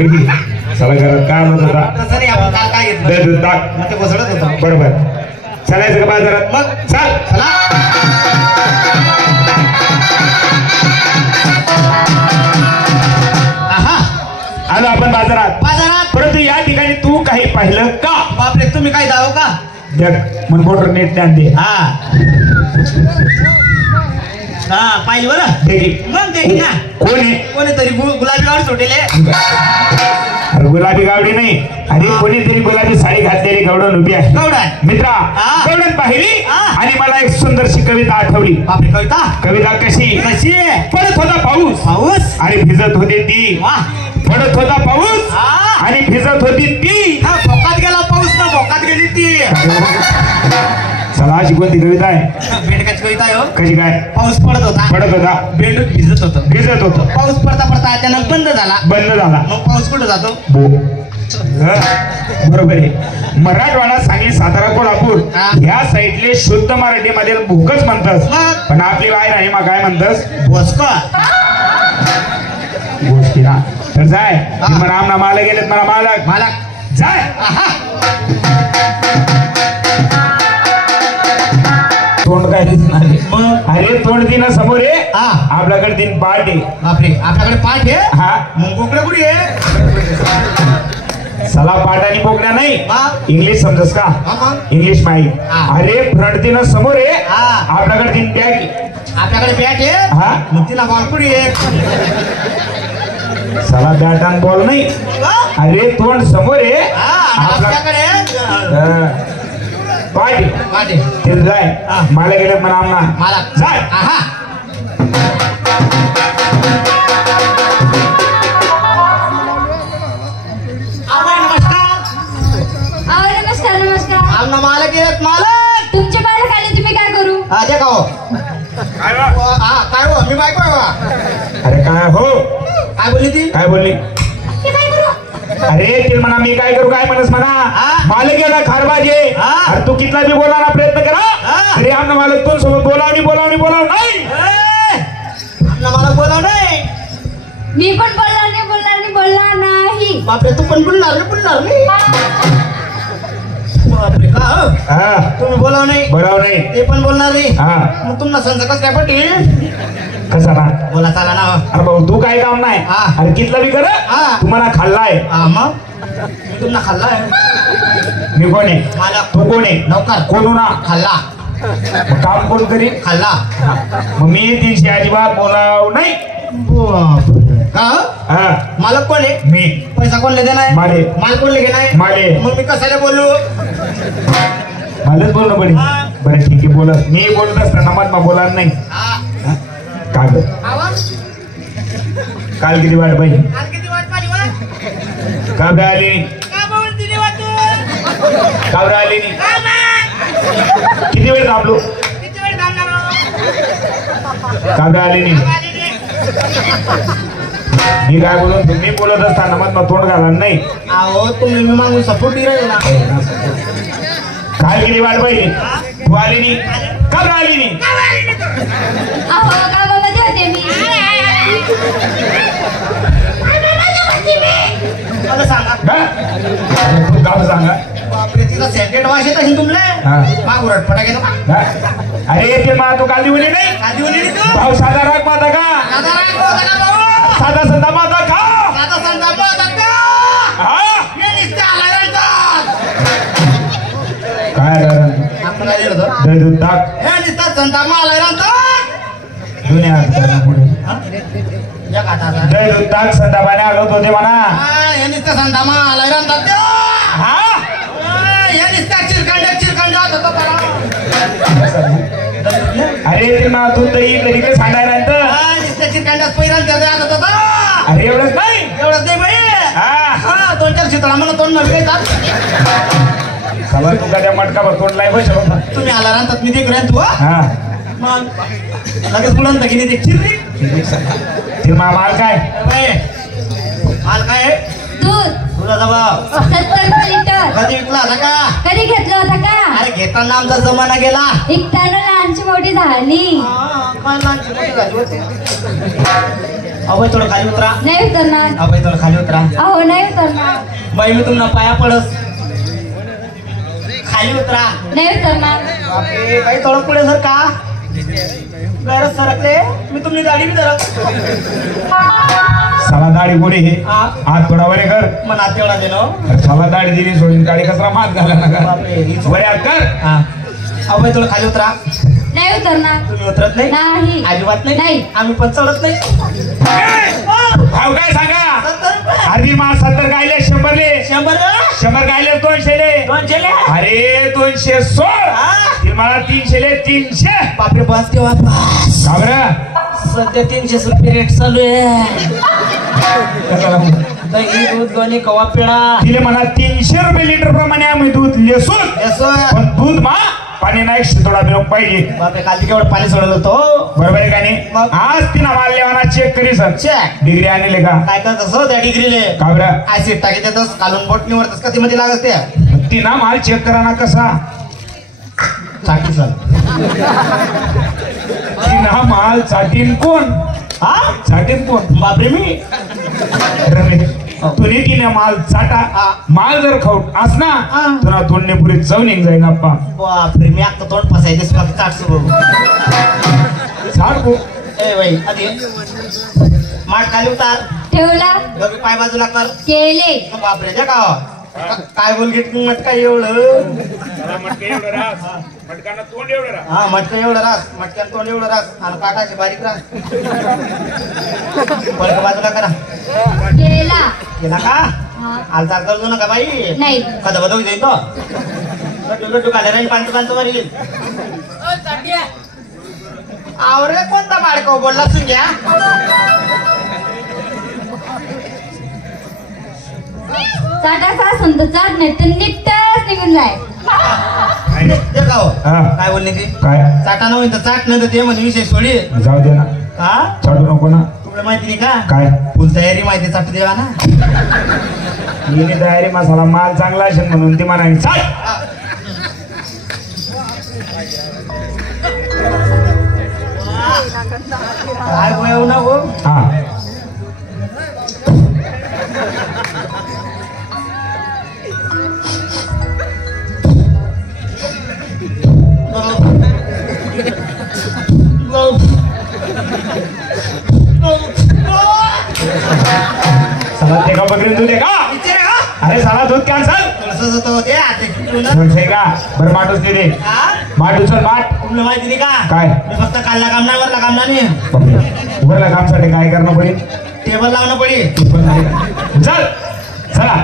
चला घरात काय म्हणत होता तसं नाही आपण काल काय घेतलं दे दूध टाक मग ते घोसळत होतं बरोबर चालायचं का बाजारात मग चाल चला आलो आपण बाजारात बाजारात परंतु या ठिकाणी तू काही पाहिलं का बापरे तुम्ही काय जावं का देख मन मोटर नेट ध्यान दे हा हा पाहिजे बरं देखी मग देखी ना कोण आहे कोणीतरी गुलाबी गाडी सुटेले अरे गुलाबी गावडी नाही अरे कोणीतरी गुलाबी साडी घातलेली गवडण उभी आहे गवडण मित्रा गवडण पाहिली आणि मला एक सुंदरशी कविता आठवली बापरे कविता कविता कशी कशी पडत होता पाऊस पाऊस आणि भिजत होती ती पडत होता पाऊस आणि भिजत होती ती भोकात गेला पाऊस ना भोकात गेली ती चला अशी कोणती कविता आहे बेंडकाची कविता आहे हो कशी काय पाऊस पडत होता बेंड भिजत होतं पाऊस पडता पडता अचानक बंद झाला मग पाऊस कुठं जातो बरोबर आहे मराठवाडा सांगली सातारा कोल्हापूर ह्या साईडले शुद्ध मराठीमध्ये भूकच म्हणतात पण आपली बाहेर आहे मग काय म्हणतस भोसका गोष्टी ना तर जाय राम ना मालक गेलेत मला मालक जाय तोंड काय दिसणार अरे तोंड दिन समोर आहे आपल्याकडे दिन पाठ आहे बापरे आपल्याकडे पाठ आहे हा मग बोकड्या कुठे आहे सला पाठ आणि बोकड्या नाही इंग्लिश समजस का इंग्लिश माहिती अरे फ्रंट दिन समोर आहे आपल्याकडे दिन बॅग आहे आपल्याकडे बॅट आहे हा मग तिला बॉल कुठे आहे सला बॅट आणि बॉल नाही अरे तोंड समोर आहे आपल्याकडे पाठ ते जाय मला गेलं म्हणा आम्हाला जाय मालक येत मालक तुमचे बालक आले तुम्ही काय करू काय हो मी बायको अरे काय हो काय बोलली ती काय बोलली अरे ते म्हणा मी काय करू काय म्हणस म्हणा मालक गेला खारबाजे अरे तू कितला बी बोलायला प्रयत्न करा अरे आमना मालक तू सोबत बोलाव नाही मला बोलाव नाही मी पण बोलणार नाही बापरे तू पण बोलणार नाही बापरे का तुम्ही बोलाव नाही ते पण बोलणार नाही मग तुम्हाला समजा कसं काय पटेल कसा ना बोला चाला ना अरे भाऊ तू काय काम नाही अरे कितला बी कर तुम्हाला खाल्लाय मग मी तुम्हाला खाल्लाय मी कोण आहे मला तू कोण आहे नौकर कोण ना खाल्ला मग काम कोण करी खाल्ला मग मी 300 अजिबात बोलाव नाही मालक कोण आहे मी पैसा कोणले देणार माले माल कोणले घेणार माले मग मी कशाला बोलू मलाच बोलणं पडेल बरं ठीक आहे बोलत मी बोलत असताना मग बोला नाही काल किती वाट पाहिजे का बे आली का बरं आली किती वेळ थांबलो का बे आली नाही मी काय बोलून तुम्ही बोलत असताना मग तोंड घाला नाही अहो तुम्ही मी मागून सपोर्ट ना काय किती वाट पाहिजे तू आली नाही का बरं आली नाही होते मी सांगा बापरे तिचा सेंटेड वाश येत असेल तुमले माग उरटपटा घेतो अरे ते मा तू काली बोली नाही आधी बोलली तू भाऊ साधा राग माता का दादा राग बोला भाऊ साधा संता माता का दादा संता माता का हे निस्ते आला काय आपल्याला येतो दूध टाक हे निस्ता संता माला दुनिया या काटा दूध टाक संता पाणी आलो होते म्हणा हे निस्ता संता माला रांतात हे निस्ता चिरखंड होता अरे ते मा तू तरी इकडे सांगायला निस्ता चिरखंडात पैरान करत होता अरे एवढंच नाही बाई हा 2-4 चितळा म्हणून तोंड नव्हे खबर तुझा त्या मटका तोंडलाय बस तुम्ही आला राहतात मी देख तू मग लगेच मुलांना की नाही चिरली ते माल काय माल काय दूध दुधाचा भाव 70 रुपये लिटर. कधी विकला होता का? कधी घेतलं होतं का? अरे घेताना आमचा जमाना गेला. विकताना लहानची मोठी झाली. काय लहानची मोठी झाली होती. अभय थोडं खाली उतरा. नाही उतरणार. अभय थोडं खाली उतरा. अहो नाही उतरणार. बाई मी तुम्हाला पाया पडस. खाली उतरा. नाही उतरणार. बापरे, काही थोडं पुढे सर का गैरच सरकले मी तुमची गाडी बी धरत. साला दाढी गोडी हे हात थोडा वरे कर. मग हात तेवढा दे ना. साला दाढी दिली सोडून गाडी कचरा मात घाला ना का वरे हात कर. अभय थोडं खाली उतरा. नाही उतरणार. तुम्ही उतरत नाही. नाही. अजिबात नाही. नाही. आम्ही पण चढत नाही. भाव काय सांगा. अर्धी मा 70 गायले 100 ले 100 गायले 200 ले 200 ले. अरे 200 सोड. ती मला 300 ले 300. बापरे बस तेव्हा बस. का बरं? सध्या 300 रुपये रेट चालू आहे. दही दूध लोणी कवा पेडा. तिले म्हणा 300 रुपये लिटर प्रमाणे आम्ही दूध लेसून पण दूध मा पाणी नाही थोडा मिळून पाहिजे. बापरे काल केवढं पाणी सोडलं होतं. बरोबर आहे का नाही. मग आज तिनं माल लेवाना चेक करी सर. चेक डिग्री आणले का काय करत असं त्या डिग्रीले. का बरं? ऍसिड टाकी देतस कालून बोट निवडतस का ती मध्ये लागत त्या. तिनं माल चेक करा ना कसा. टाकी सर तिनं माल चाटीन कोण. हा चाटीन कोण. बापरे मी रमेश तुने तिने माल चाटा. माल जर खाऊट असना तुला तोंडने पुरी जाऊन येऊन जाईन अप्पा. बापरे मी आता तोंड फसायचे बाकी चाटसू बघू. झाड गो. ए बाई आधी माठ खाली उतार. ठेवला. दोघी पाय बाजूला कर. केले. बापरे त्या का काय बोल घेत मटका एवढं. मटकानं तोंड एवढं राहा. हा मटका एवढं रास. मटक्यानं तोंड एवढं रास आणि काटाचे बारीक रास. पलक बाजूला करा. केला. केला का हा. हालचाल करतो नका बाई. नाही. कदा बदल जाईल तो. गट्टू गट्टू काढले राहील पांच वर येईल. आवरे कोणता बाळको बोलला तू घ्या. चाटाचा असून तर चाट नाही तर निघताच निघून जाय. ते का हो? हा. काय बोलले की काय चाटा न होईल तर चाट नाही तर ते म्हणे विषय सोडी. जाऊ दे ना. हा चाटू नको ना. तुला माहिती नाही का काय फुल तयारी माहिती चाट देवा ना. हिने तयारी मसाला माल चांगला असेल म्हणून ती म्हणाली चाट. काय बोयव ना हो. हा साला ते का बकरीन दूध आहे का. अरे साला दूध कॅन्सल. का बरं माठ उचली दे. माठ उचल माठ. तुला माहिती नाही का काय मी फक्त कालला काम नाही वरला काम नाही. उभरला कामसाठी काय करणं पडेल. टेबल लावणं पडेल. चल चला.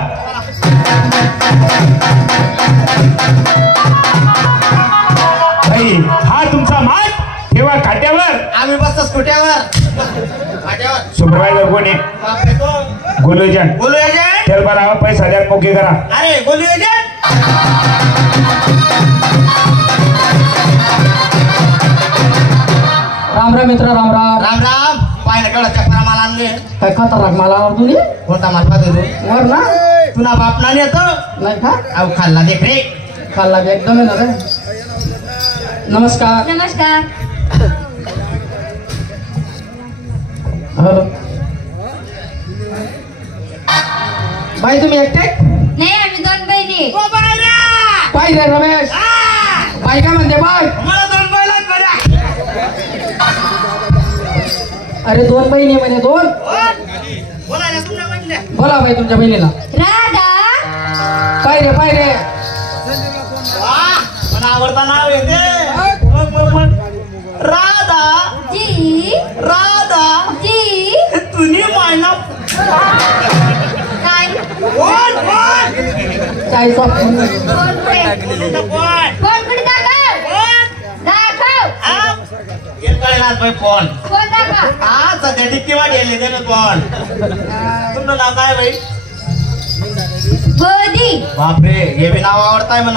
भाई हा तुमचा माल ठेवा खाट्यावर. आम्ही बसतो स्कुट्यावर. सुपरवायझर कोणी. बापरे कोण. गोलू एजंट. बोलू एजंट. तेल भरा पैसा द्या मोके करा. अरे बोलू एजंट. राम राम मित्र राम राम. राम राम. पाहिलं केवढा चक्रा माल आणले. काय खतरनाक मला तुझी कोणता माल पाहतो तू. वर ना तुला बाप नाही येतो. नाही का अहो खाल्ला देख रे. खाल्ला बी एकदम आहे ना रे. नमस्कार. नमस्कार. हॅलो बाई तुम्ही एकटे. नाही आम्ही 2 बहिणी. पाहिजे रमेश. बाई काय म्हणते बाय. मला दोन बैलात बऱ्या. अरे 2 बहिणी म्हणे 2. बोलायला तुमच्या म्हणल्या. बोला बाई तुमच्या बहिणीला. राधा. पाय रे मला आवडता नाव येते. राधा. जी. राधा. जी. तुझी मायना काय. कोण कोण. चाय सॉप. कोण कुठे. कोण कोण कुठे दाखव. दाखव. फोन. कोण दाखव. हा सध्या टिक्की वाढेल त्यानं फोन. तुमचं नाव काय बाई. गोदी. बापरे हे बी नाव आवडताय म्हणा.